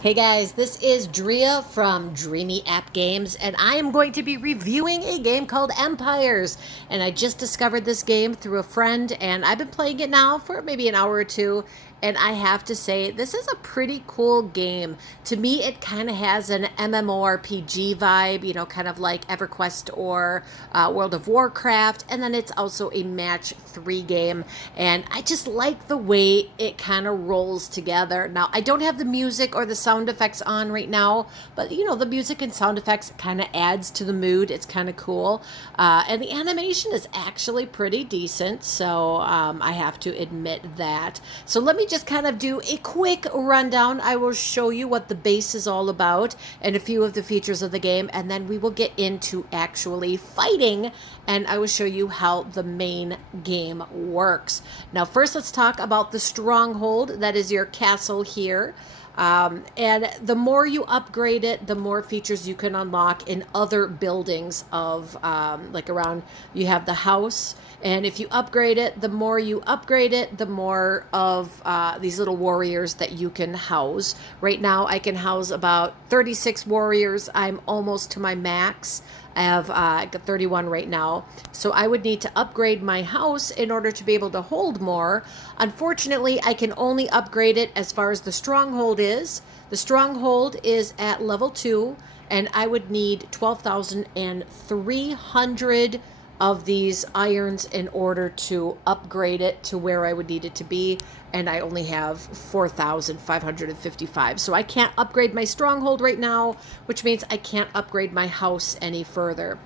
Hey guys, this is Drea from Dreamy App Games, and I am going to be reviewing a game called Empires. And I just discovered this game through a friend, and I've been playing it now for maybe an hour or two. And I have to say, this is a pretty cool game. To me, it kind of has an MMORPG vibe, you know, kind of like EverQuest or World of Warcraft. And then it's also a match 3 game. And I just like the way it kind of rolls together. Now, I don't have the music or the sound effects on right now, but you know, the music and sound effects kind of adds to the mood. It's kind of cool. And the animation is actually pretty decent. So I have to admit that. So let me just kind of do a quick rundown. I will show you what the base is all about and a few of the features of the game, and then we will get into actually fighting, and I will show you how the main game works. Now, first, let's talk about the Stronghold. That is your castle here. And the more you upgrade it, the more features you can unlock in other buildings of like around. You have the house, and if you upgrade it, the more you upgrade it, the more of these little warriors that you can house. Right now, I can house about 36 warriors. I'm almost to my max. I have got 31 right now. So I would need to upgrade my house in order to be able to hold more. Unfortunately, I can only upgrade it as far as the stronghold is. The stronghold is at level 2, and I would need 12,300 of these irons in order to upgrade it to where I would need it to be, and I only have 4,555. So I can't upgrade my stronghold right now, which means I can't upgrade my house any further.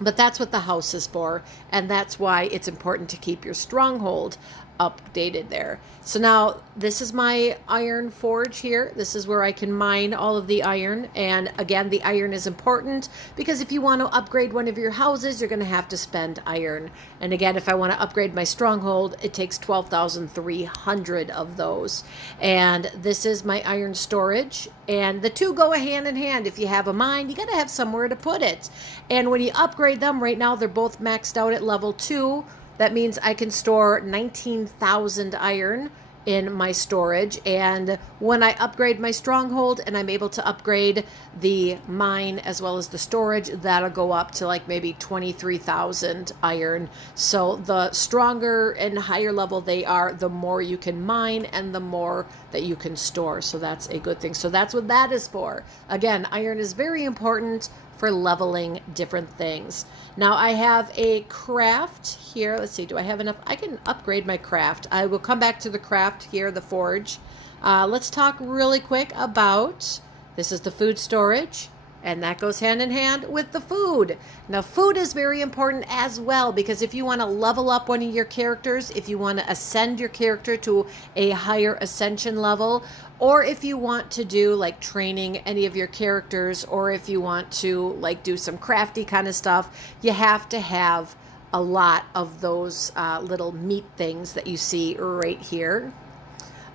But that's what the house is for, and that's why it's important to keep your stronghold updated there. So now this is my iron forge here. This is where I can mine all of the iron. And again, the iron is important because if you want to upgrade one of your houses, you're going to have to spend iron. And again, if I want to upgrade my stronghold, it takes 12,300 of those. And this is my iron storage. And the two go hand in hand. If you have a mine, you got to have somewhere to put it. And when you upgrade them, right now they're both maxed out at level 2. That means I can store 19,000 iron in my storage. And when I upgrade my stronghold and I'm able to upgrade the mine as well as the storage, that'll go up to like maybe 23,000 iron. So the stronger and higher level they are, the more you can mine and the more that you can store. So that's a good thing. So that's what that is for. Again, iron is very important for leveling different things. Now I have a craft here. Let's see, do I have enough? I can upgrade my craft. I will come back to the craft here, the forge. Let's talk really quick about, this is the food storage, and that goes hand in hand with the food. Now, food is very important as well, because if you want to level up one of your characters, if you want to ascend your character to a higher ascension level, or if you want to do like training any of your characters, or if you want to like do some crafty kind of stuff, you have to have a lot of those little meat things that you see right here.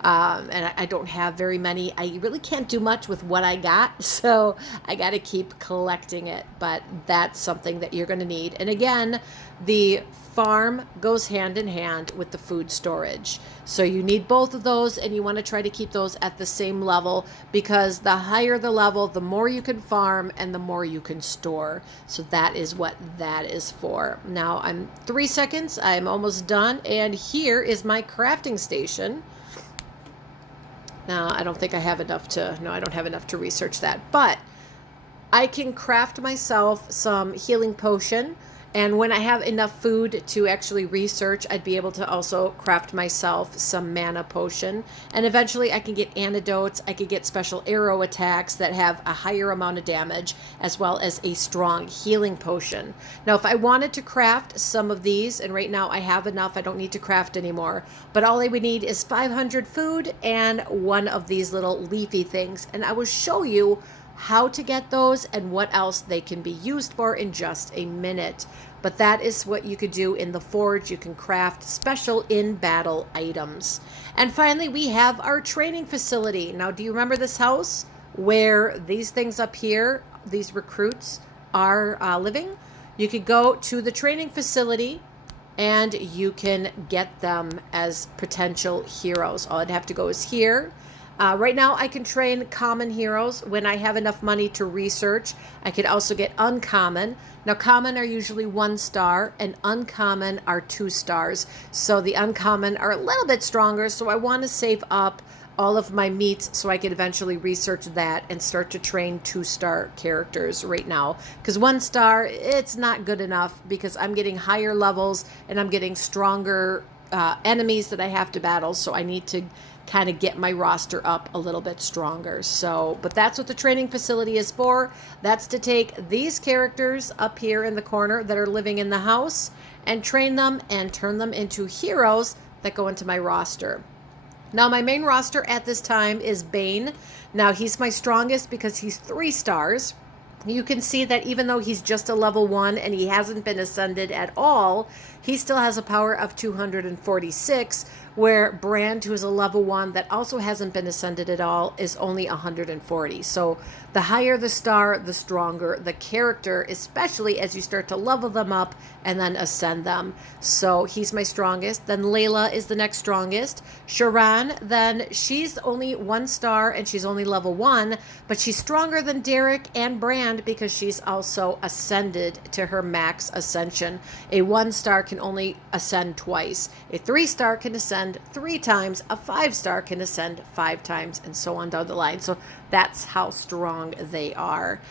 And I don't have very many. I really can't do much with what I got, so I got to keep collecting it. But that's something that you're going to need. And again, the farm goes hand in hand with the food storage. So you need both of those, and you want to try to keep those at the same level, because the higher the level, the more you can farm and the more you can store. So that is what that is for. Now I'm 3 seconds. I'm almost done. And here is my crafting station. Now, I don't think I have enough to, no, I don't have enough to research that, but I can craft myself some healing potion, and when I have enough food to actually research, I'd be able to also craft myself some mana potion, and eventually I can get antidotes. I could get special arrow attacks that have a higher amount of damage, as well as a strong healing potion. Now, if I wanted to craft some of these, and right now I have enough, I don't need to craft anymore, but all I would need is 500 food and one of these little leafy things, and I will show you how to get those and what else they can be used for in just a minute. But that is what you could do in the forge. You can craft special in-battle items. And finally, we have our training facility. Now, do you remember this house where these things up here, these recruits are living? You could go to the training facility and you can get them as potential heroes. All I'd have to go is here. Right now, I can train common heroes when I have enough money to research. I could also get uncommon. Now, common are usually 1 star, and uncommon are 2 stars. So the uncommon are a little bit stronger. So I want to save up all of my meats so I could eventually research that and start to train 2 star characters right now. Because 1 star, it's not good enough because I'm getting higher levels and I'm getting stronger enemies that I have to battle. So I need to kind of get my roster up a little bit stronger. So, but that's what the training facility is for. That's to take these characters up here in the corner that are living in the house and train them and turn them into heroes that go into my roster. Now, my main roster at this time is Bane. Now, he's my strongest because he's 3 stars. You can see that even though he's just a level 1 and he hasn't been ascended at all, he still has a power of 246, where Brand, who is a level 1 that also hasn't been ascended at all, is only 140. So the higher the star, the stronger the character, especially as you start to level them up and then ascend them. So he's my strongest. Then Layla is the next strongest. Sharon, then she's only 1 star and she's only level 1, but she's stronger than Derek and Brand because she's also ascended to her max ascension. A 1 star can only ascend twice. A 3 star can ascend 3 times. A 5 star can ascend 5 times, and so on down the line. So that's how strong they are.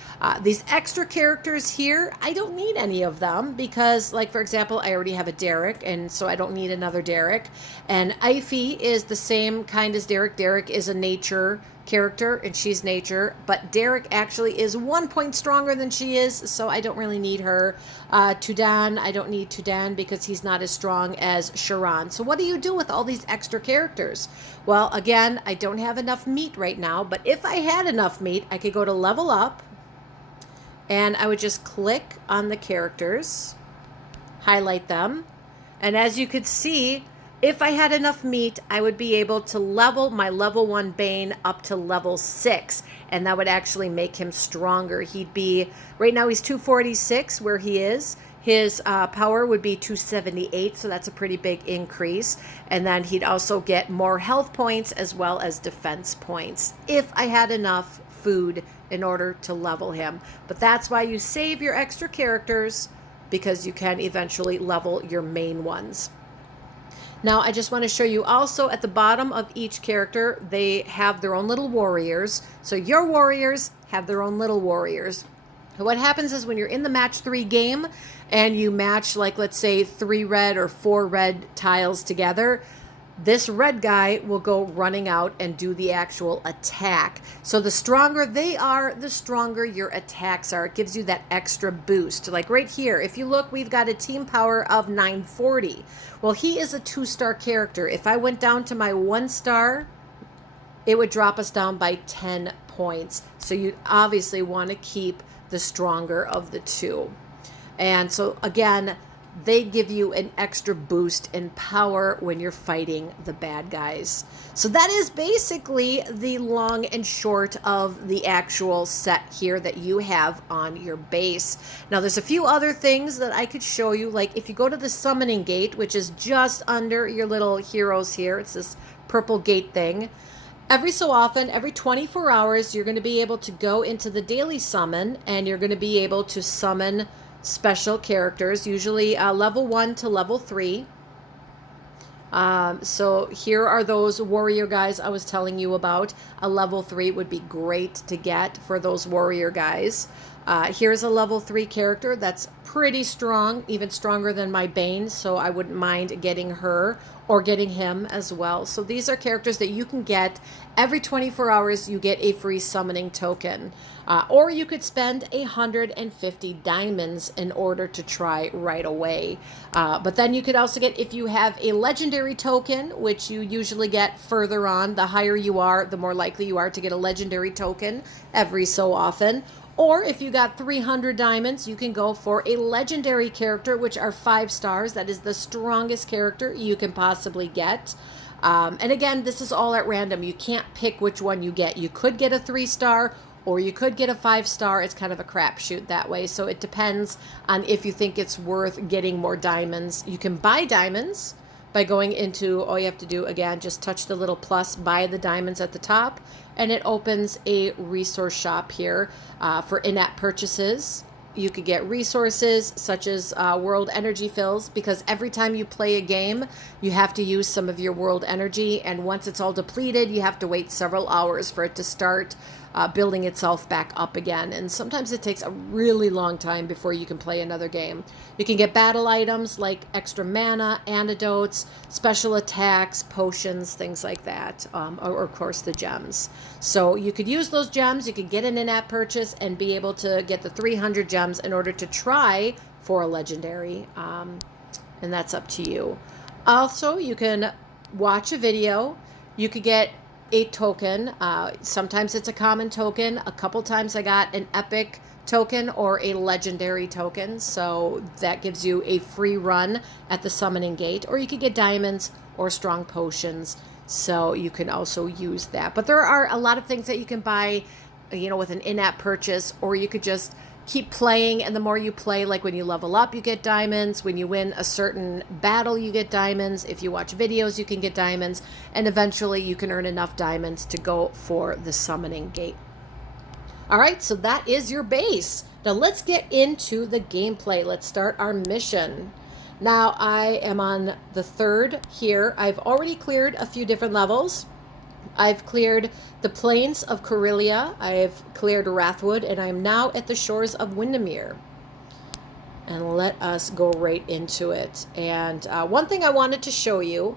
These extra characters here, I don't need any of them because, like, for example, I already have a Derek, and so I don't need another Derek. And Ify is the same kind as Derek. Derek is a nature character and she's nature, but Derek actually is 1 point stronger than she is, so I don't really need her. Tudan, I don't need Tudan because he's not as strong as Sharon. So what do you do with all these extra characters? Well, again, I don't have enough meat right now, but if I had enough meat, I could go to level up and I would just click on the characters, highlight them, and as you could see, if I had enough meat, I would be able to level my level 1 Bane up to level 6, and that would actually make him stronger. He'd be, right now he's 246 where he is. His power would be 278, so that's a pretty big increase. And then he'd also get more health points as well as defense points if I had enough food in order to level him. But that's why you save your extra characters, because you can eventually level your main ones. Now, I just want to show you also at the bottom of each character, they have their own little warriors. So your warriors have their own little warriors. What happens is when you're in the match 3 game and you match, like, let's say 3 red or 4 red tiles together, this red guy will go running out and do the actual attack. So the stronger they are, the stronger your attacks are. It gives you that extra boost. Like right here, if you look, we've got a team power of 940. Well, he is a 2-star character. If I went down to my 1 star, it would drop us down by 10 points. So you obviously want to keep the stronger of the two. And so again, they give you an extra boost in power when you're fighting the bad guys. So that is basically the long and short of the actual set here that you have on your base. Now, there's a few other things that I could show you. Like if you go to the summoning gate, which is just under your little heroes here, it's this purple gate thing. Every so often, every 24 hours, you're going to be able to go into the daily summon, and you're going to be able to summon special characters, usually level 1 to level 3. So here are those warrior guys I was telling you about. A level 3 would be great to get for those warrior guys. Here's a level 3 character that's pretty strong, even stronger than my Bane, so I wouldn't mind getting her or getting him as well. So these are characters that you can get every 24 hours. You get a free summoning token, or you could spend 150 diamonds in order to try right away. But then you could also get, if you have a legendary token, which you usually get further on, the higher you are, the more likely you are to get a legendary token every so often. Or if you got 300 diamonds, you can go for a legendary character, which are 5 stars. That is the strongest character you can possibly get. And again, this is all at random. You can't pick which one you get. You could get a 3-star or you could get a 5-star. It's kind of a crapshoot that way. So it depends on if you think it's worth getting more diamonds. You can buy diamonds, by going into, all you have to do, again, just touch the little plus, buy the diamonds at the top, and it opens a resource shop here for in-app purchases. You could get resources such as world energy fills, because every time you play a game, you have to use some of your world energy. And once it's all depleted, you have to wait several hours for it to start building itself back up again. And sometimes it takes a really long time before you can play another game. You can get battle items like extra mana, antidotes, special attacks, potions, things like that, or of course the gems. So you could use those gems, you could get an in-app purchase and be able to get the 300 gems in order to try for a legendary, and that's up to you. Also, you can watch a video, you could get a token. Sometimes it's a common token. A couple times I got an epic token or a legendary token, so that gives you a free run at the summoning gate. Or you could get diamonds or strong potions, so you can also use that. But there are a lot of things that you can buy, with an in-app purchase, or you could just keep playing, and the more you play, like when you level up, you get diamonds. When you win a certain battle, you get diamonds. If you watch videos, you can get diamonds, and eventually you can earn enough diamonds to go for the summoning gate. All right, so that is your base. Now let's get into the gameplay. Let's start our mission. Now I am on the 3rd here. I've already cleared a few different levels. I've cleared the plains of Corellia, I've cleared Wrathwood, and I'm now at the shores of Windermere. And let us go right into it. And one thing I wanted to show you,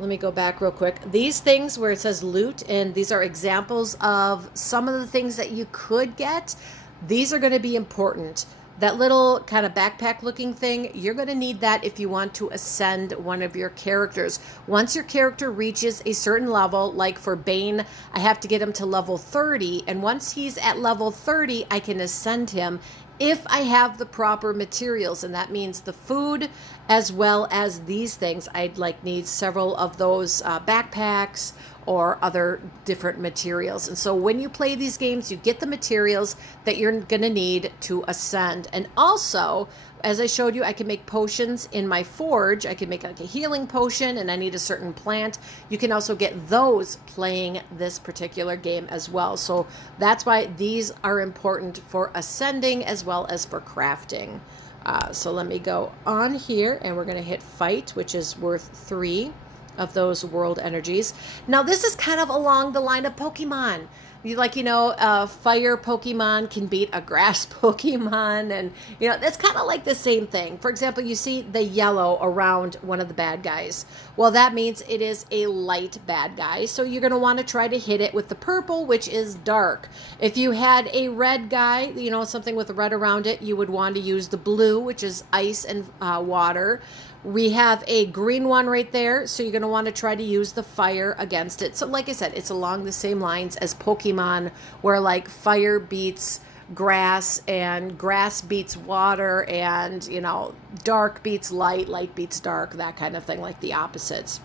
let me go back real quick. These things where it says loot, and these are examples of some of the things that you could get, these are going to be important. That little kind of backpack looking thing, you're going to need that if you want to ascend one of your characters. Once your character reaches a certain level, like for Bane, I have to get him to level 30. And once he's at level 30, I can ascend him if I have the proper materials. And that means the food as well as these things. I'd need several of those backpacks or other different materials. And so when you play these games, you get the materials that you're going to need to ascend. And also, as I showed you, I can make potions in my forge. I can make like a healing potion, and I need a certain plant. You can also get those playing this particular game as well. So that's why these are important for ascending as well as for crafting. So let me go on here, and we're going to hit fight, which is worth 3 of those world energies. Now this is kind of along the line of Pokemon. Fire Pokemon can beat a grass Pokemon, and that's kind of like the same thing. For example, you see the yellow around one of the bad guys. Well, that means it is a light bad guy, so you're going to want to try to hit it with the purple, which is dark. If you had a red guy, something with red around it, you would want to use the blue, which is ice and water. We have a green one right there, so you're going to want to try to use the fire against it. So like I said, it's along the same lines as Pokemon, where like fire beats grass and grass beats water, and dark beats light, light beats dark, that kind of thing, like the opposites.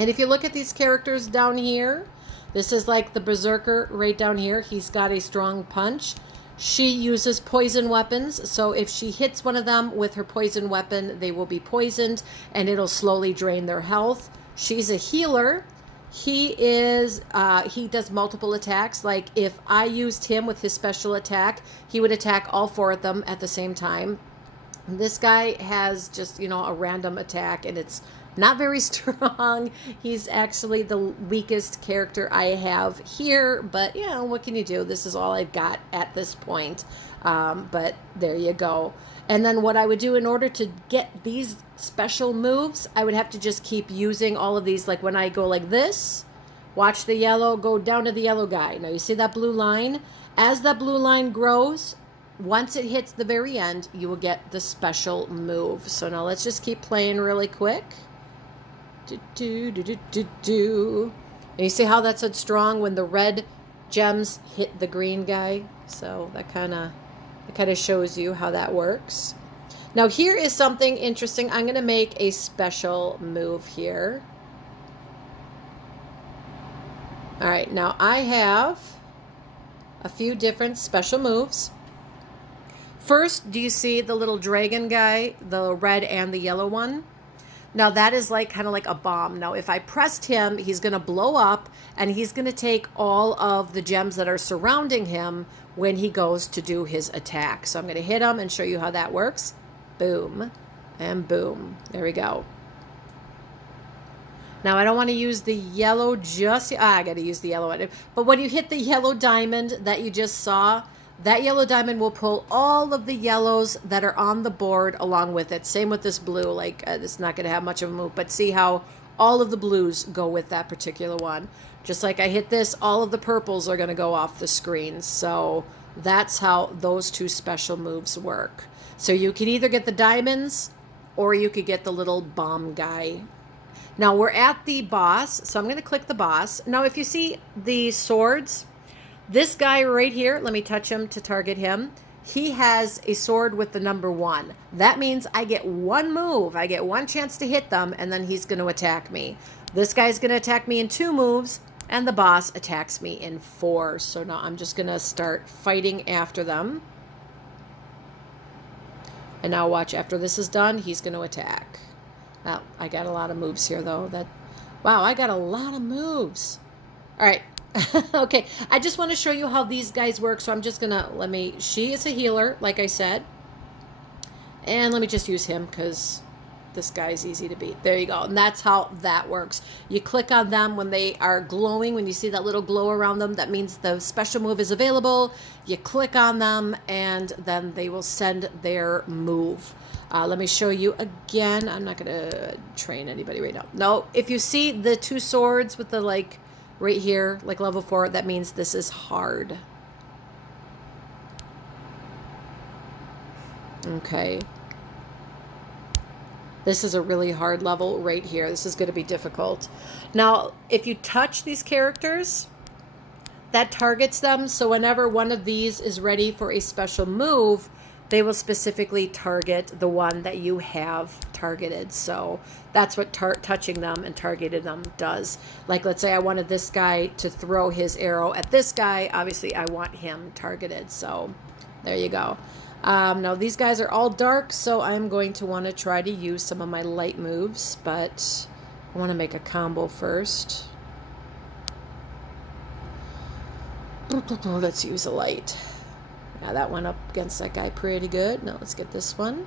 And if you look at these characters down here, this is like the Berserker right down here. He's got a strong punch. She uses poison weapons, so if she hits one of them with her poison weapon, they will be poisoned, and it'll slowly drain their health. She's a healer. He does multiple attacks. Like if I used him with his special attack, he would attack all 4 of them at the same time. This guy has just, a random attack, and it's not very strong. He's actually the weakest character I have here, but what can you do? This is all I've got at this point. But there you go. And then what I would do in order to get these special moves, I would have to just keep using all of these. Like when I go like this, watch the yellow, go down to the yellow guy. Now you see that blue line? As that blue line grows, once it hits the very end, you will get the special move. So now let's just keep playing really quick. And you see how that's so strong when the red gems hit the green guy? So that kind of shows you how that works. Now here is something interesting. I'm going to make a special move here. All right, now I have a few different special moves. First, do you see the little dragon guy, the red and the yellow one? Now that is like kind of like a bomb. Now if I pressed him, he's going to blow up and he's going to take all of the gems that are surrounding him when he goes to do his attack. So I'm going to hit him and show you how that works. Boom and boom. There we go. Now I don't want to use the yellow just, I got to use the yellow one. But when you hit the yellow diamond that you just saw, that yellow diamond will pull all of the yellows that are on the board along with it. Same with this blue, like it's not going to have much of a move, but see how all of the blues go with that particular one. Just like I hit this, all of the purples are going to go off the screen. So that's how those two special moves work. So you can either get the diamonds or you could get the little bomb guy. Now we're at the boss, so I'm going to click the boss. Now if you see the swords, this guy right here, let me touch him to target him. He has a sword with the number 1. That means I get one move. I get one chance to hit them, and then he's going to attack me. This guy's going to attack me in 2 moves, and the boss attacks me in 4. So now I'm just going to start fighting after them. And now watch, after this is done, he's going to attack. Now, I got a lot of moves here, though. Wow, I got a lot of moves. All right. Okay, I just want to show you how these guys work, so I'm just gonna she is a healer, like I said, and let me just use him because this guy's easy to beat. There you go. And that's how that works. You click on them when they are glowing. When you see that little glow around them, that means the special move is available. You click on them and then they will send their move. Let me show you again. I'm not gonna train anybody right now. No, if you see the 2 swords with the right here, like level 4, that means this is hard. Okay. This is a really hard level right here. This is going to be difficult. Now, if you touch these characters, that targets them. So whenever one of these is ready for a special move, they will specifically target the one that you have targeted. So that's what touching them and targeting them does. Like, let's say I wanted this guy to throw his arrow at this guy. Obviously, I want him targeted. So there you go. Now, these guys are all dark, so I'm going to want to try to use some of my light moves, but I want to make a combo first. Let's use a light. Yeah, that went up against that guy pretty good. Now let's get this one.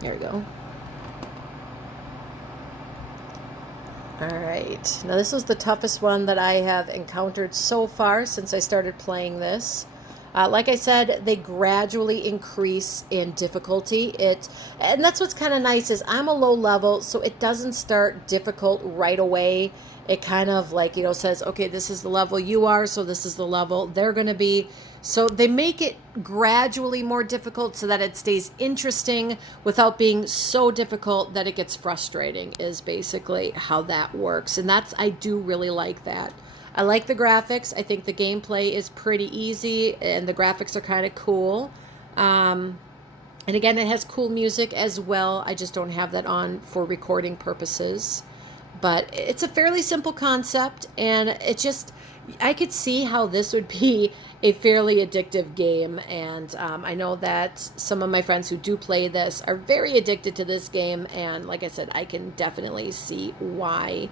There we go. All right. Now this was the toughest one that I have encountered so far since I started playing this. Like I said, they gradually increase in difficulty. And that's what's kind of nice is I'm a low level, so it doesn't start difficult right away. It kind of says, okay, this is the level you are, so this is the level they're going to be. So they make it gradually more difficult so that it stays interesting without being so difficult that it gets frustrating is basically how that works. And I do really like that. I like the graphics. I think the gameplay is pretty easy and the graphics are kind of cool. And again, it has cool music as well. I just don't have that on for recording purposes. But it's a fairly simple concept, and I could see how this would be a fairly addictive game. And I know that some of my friends who do play this are very addicted to this game. And like I said, I can definitely see why.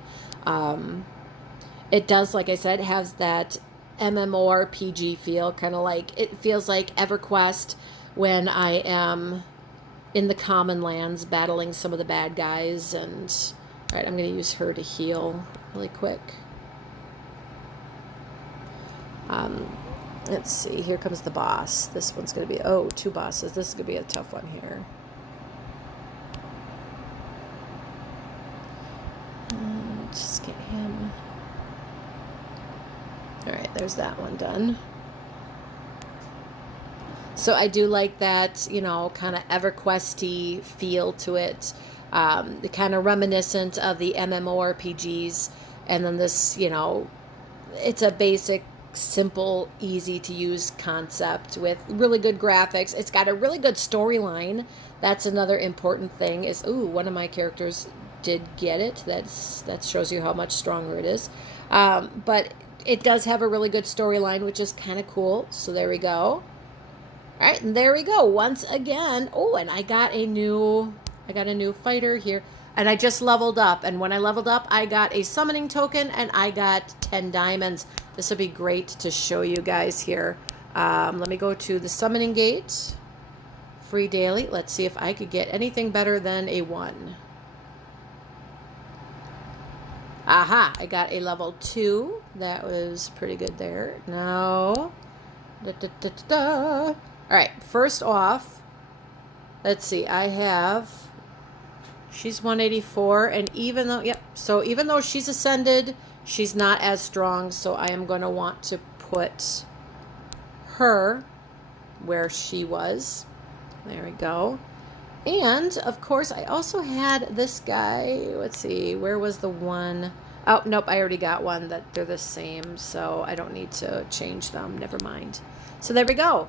It does, like I said, has that MMORPG feel, kind of like it feels like EverQuest when I am in the common lands battling some of the bad guys. And all right, I'm going to use her to heal really quick. Let's see, here comes the boss. This one's going to be, 2 bosses. This is going to be a tough one here. Just get him. All right, there's that one done. So I do like that, kind of EverQuest-y feel to it. The kind of reminiscent of the MMORPGs. And then this, it's a basic, simple, easy to use concept with really good graphics. It's got a really good storyline. That's another important thing is, one of my characters did get it. That shows you how much stronger it is. But it does have a really good storyline, which is kind of cool. So there we go. All right, and there we go. Once again. Oh, and I got a new fighter here. And I just leveled up. And when I leveled up, I got a summoning token and I got 10 diamonds. This will be great to show you guys here. Let me go to the summoning gate. Free daily. Let's see if I could get anything better than a 1. Aha, I got a level 2. That was pretty good there. Now, all right, first off, let's see, I have, she's 184, and even though she's ascended, she's not as strong, so I am going to want to put her where she was. There we go. And, of course, I also had this guy. Let's see, where was the one? Oh, nope, I already got one that they're the same, so I don't need to change them. Never mind. So there we go.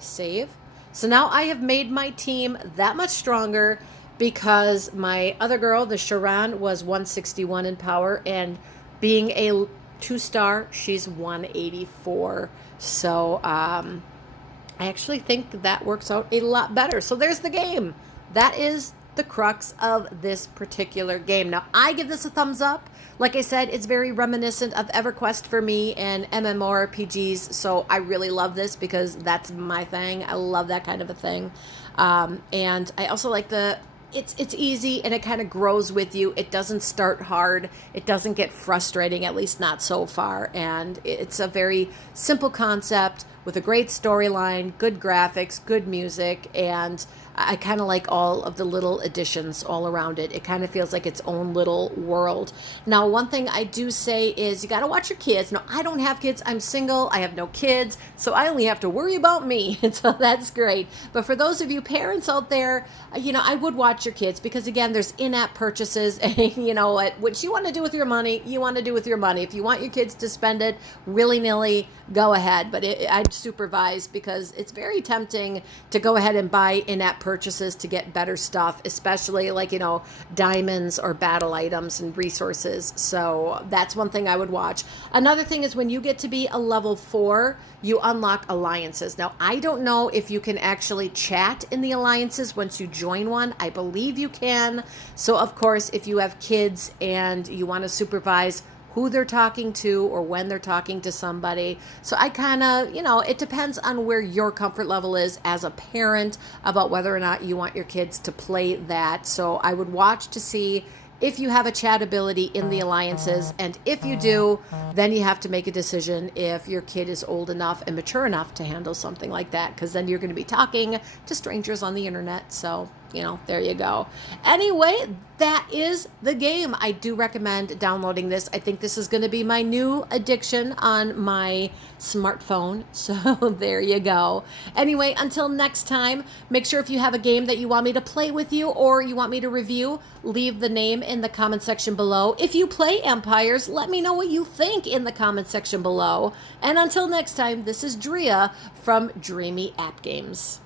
Save. So now I have made my team that much stronger because my other girl, the Sharon, was 161 in power, and being a 2-star, she's 184. So, I actually think that works out a lot better. So there's the game. That is the crux of this particular game. Now, I give this a thumbs up. Like I said, it's very reminiscent of EverQuest for me and MMORPGs. So I really love this because that's my thing. I love that kind of a thing. And I also like it's easy and it kind of grows with you. It doesn't start hard. It doesn't get frustrating, at least not so far. And it's a very simple concept with a great storyline, good graphics, good music, and I kind of like all of the little additions all around it. It kind of feels like its own little world. Now, one thing I do say is you got to watch your kids. Now, I don't have kids. I'm single. I have no kids. So I only have to worry about me. And so that's great. But for those of you parents out there, I would watch your kids because, again, there's in-app purchases. And you know what you want to do with your money, you want to do with your money. If you want your kids to spend it willy-nilly, go ahead. But I'd supervise because it's very tempting to go ahead and buy in-app purchases to get better stuff, especially like, diamonds or battle items and resources. So that's one thing I would watch. Another thing is when you get to be a level 4, you unlock alliances. Now, I don't know if you can actually chat in the alliances once you join one. I believe you can. So, of course, if you have kids and you want to supervise who they're talking to or when they're talking to somebody. So I kind of, it depends on where your comfort level is as a parent about whether or not you want your kids to play that. So I would watch to see if you have a chat ability in the alliances, and if you do, then you have to make a decision if your kid is old enough and mature enough to handle something like that, because then you're going to be talking to strangers on the internet. So, there you go. Anyway, that is the game. I do recommend downloading this. I think this is going to be my new addiction on my smartphone. So there you go. Anyway, until next time, make sure if you have a game that you want me to play with you or you want me to review, leave the name in the comment section below. If you play Empires, let me know what you think in the comment section below. And until next time, this is Drea from Dreamy App Games.